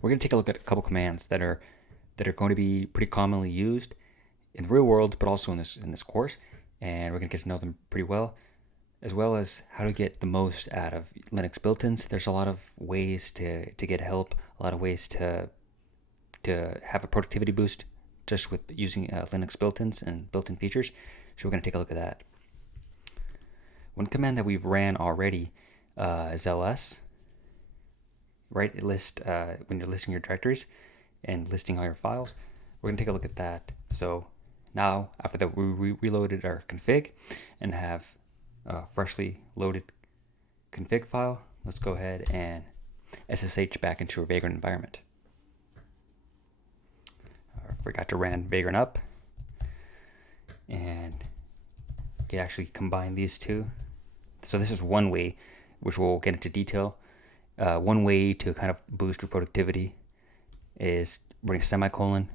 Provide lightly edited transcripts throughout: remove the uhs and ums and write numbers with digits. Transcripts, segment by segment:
we're going to take a look at a couple commands that are going to be pretty commonly used in the real world, but also in this course, and we're going to get to know them pretty well, as well as how to get the most out of Linux built-ins. There's a lot of ways to get help, a lot of ways to have a productivity boost just with using Linux built-ins and built-in features. So we're going to take a look at that. One command that we've ran already is ls. Right, it lists when you're listing your directories and listing all your files. We're going to take a look at that. So now, after that, we reloaded our config and have a freshly loaded config file. Let's go ahead and SSH back into our Vagrant environment. I forgot to run Vagrant up, and we can actually combine these two. So this is one way, which we'll get into detail. One way to kind of boost your productivity is running semicolon,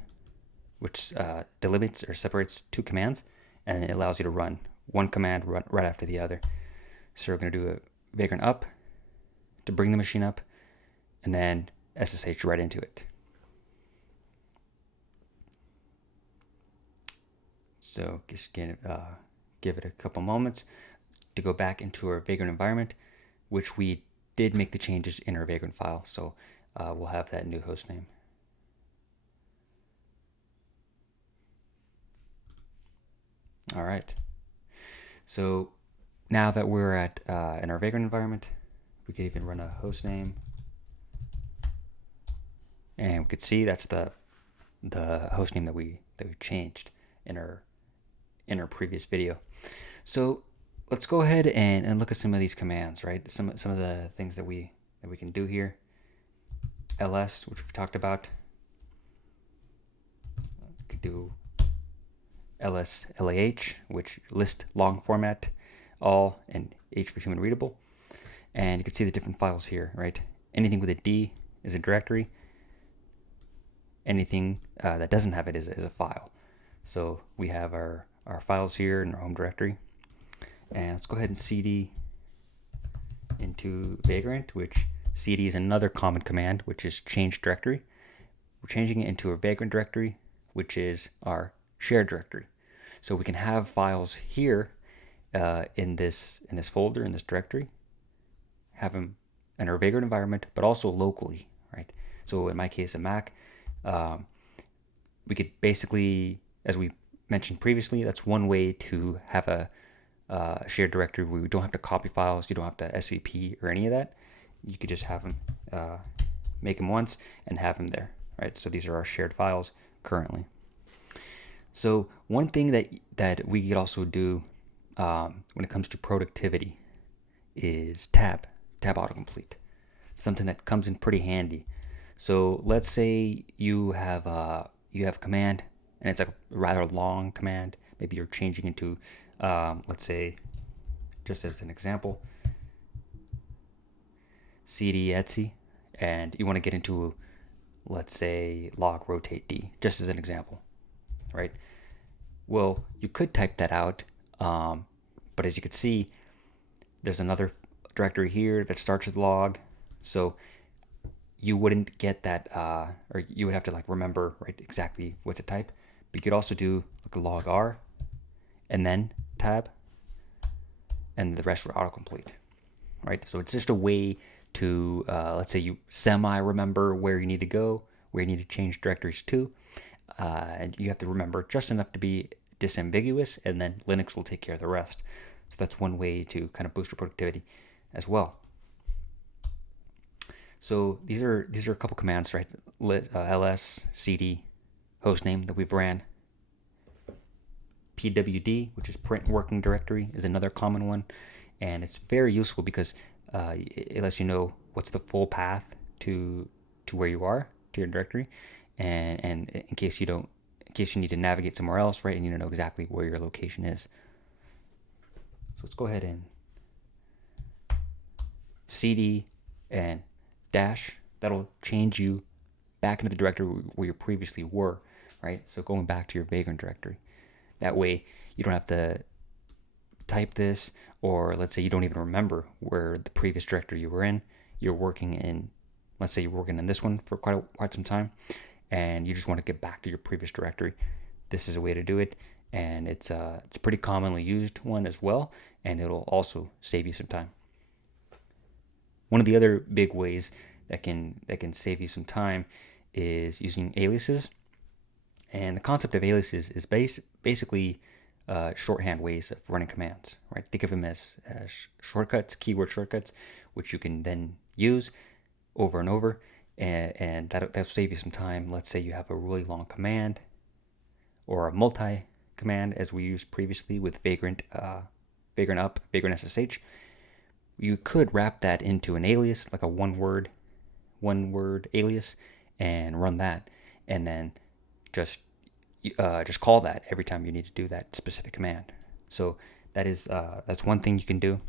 which delimits or separates two commands, and it allows you to run one command right after the other. So we're going to do a Vagrant up to bring the machine up, and then SSH right into it. So just give it a couple moments to go back into our Vagrant environment, which we did make the changes in our Vagrant file. So we'll have that new host name. All right. So now that we're at in our Vagrant environment, we could even run a host name, and we could see that's the host name that we changed in our previous video. So let's go ahead and look at some of these commands, right? Some of the things that we can do here. ls, which we've talked about. We could do ls/lah, which list long format, all, and H for human readable. And you can see the different files here, right? Anything with a D is a directory. Anything that doesn't have it is a file. So we have our files here in our home directory. And let's go ahead and cd into Vagrant, which cd is another common command, which is change directory. We're changing it into a Vagrant directory, which is our shared directory. So we can have files here in this folder, in this directory, have them in our Vagrant environment, but also locally, right? So in my case, a Mac, we could basically, as we mentioned previously, that's one way to have a shared directory where we don't have to copy files, you don't have to SCP or any of that. You could just have them, make them once and have them there, right? So these are our shared files currently. So one thing that we could also do when it comes to productivity is tab autocomplete, something that comes in pretty handy. So let's say you have a command and it's a rather long command. Maybe you're changing into, let's say, just as an example, cd etc, and you want to get into, let's say, log rotate d, just as an example, right? Well, you could type that out, but as you can see, there's another directory here that starts with log, so you wouldn't get that, or you would have to like remember, right, exactly what to type. But you could also do like a log r, and then tab, and the rest would autocomplete, right? So it's just a way to, let's say you semi-remember where you need to go, where you need to change directories to, and you have to remember just enough to be disambiguous, and then Linux will take care of the rest. So that's one way to kind of boost your productivity as well. So these are a couple commands, right? ls, cd, hostname that we've ran. pwd, which is print working directory, is another common one, and it's very useful because it lets you know what's the full path to where you are, to your directory, and in case you need to navigate somewhere else, right, and you don't know exactly where your location is. So let's go ahead and cd and dash. That'll change you back into the directory where you previously were, right? So going back to your Vagrant directory. That way you don't have to type this, or let's say you don't even remember where the previous directory you were in. You're working in let's say you're working on this one for quite some time, and you just want to get back to your previous directory. This is a way to do it, and it's a pretty commonly used one as well, and it'll also save you some time. One of the other big ways that can save you some time is using aliases. And the concept of aliases is basically shorthand ways of running commands, right? Think of them as shortcuts, keyword shortcuts, which you can then use over and over, and that'll save you some time. Let's say you have a really long command or a multi command, as we used previously with vagrant up, vagrant SSH. You could wrap that into an alias, like a one word alias, and run that, and then just call that every time you need to do that specific command. So that's one thing you can do,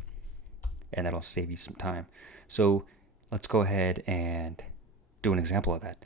and that'll save you some time. So let's go ahead and do an example of that.